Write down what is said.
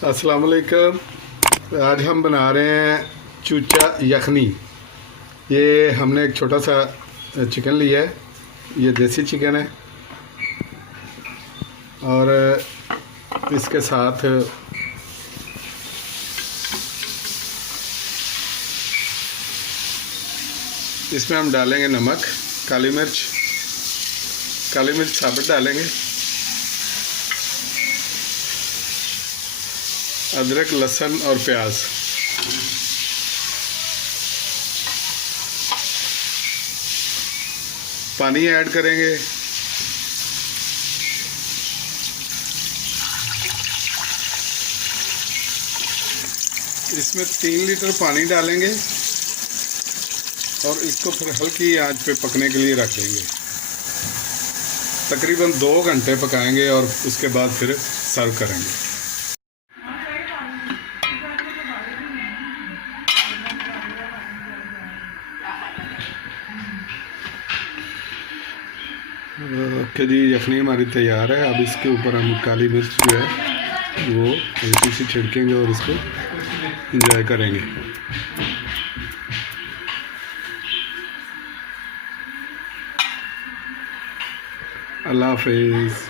अस्सलाम वालेकुम। आज हम बना रहे हैं चूचा यखनी। ये हमने एक छोटा सा चिकन लिया है, ये देसी चिकन है और इसके साथ इसमें हम डालेंगे नमक, काली मिर्च साबुत डालेंगे, अदरक, लहसुन और प्याज। पानी ऐड करेंगे। इसमें 3 लीटर पानी डालेंगे और इसको फिर हल्की आंच पे पकने के लिए रख देंगे। तकरीबन 2 घंटे पकाएंगे और उसके बाद फिर सर्व करेंगे। ओके जी, यखनी हमारी तैयार है। अब इसके ऊपर हम काली मिर्च जो है वो हल्की सी छिड़केंगे और इसको एंजॉय करेंगे। अल्लाह हाफिज़।